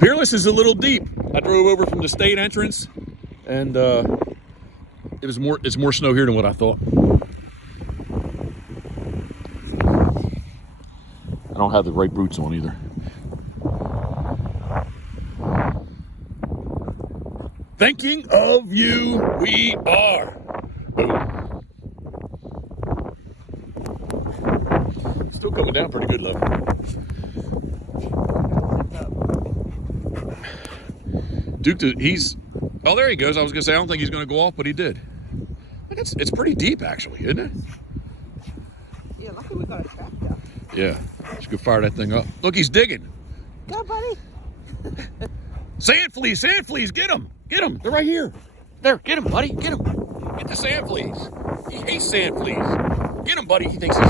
Peerless is a little deep. I drove over from the state entrance, and it's more snow here than what I thought. I don't have the right boots on either. Thinking of you, we are. Boom. Still coming down pretty good, though. Duke, he's, oh, there he goes. I was going to say, I don't think he's going to go off, but he did. It's pretty deep, actually, isn't it? Yeah, lucky we got a tractor. Yeah, just go fire that thing up. Look, he's digging. Go, buddy. Sand fleas, get them. Get them, they're right here. There, get them, buddy, get them. Get the sand fleas. He hates sand fleas. Get him, buddy, he thinks he's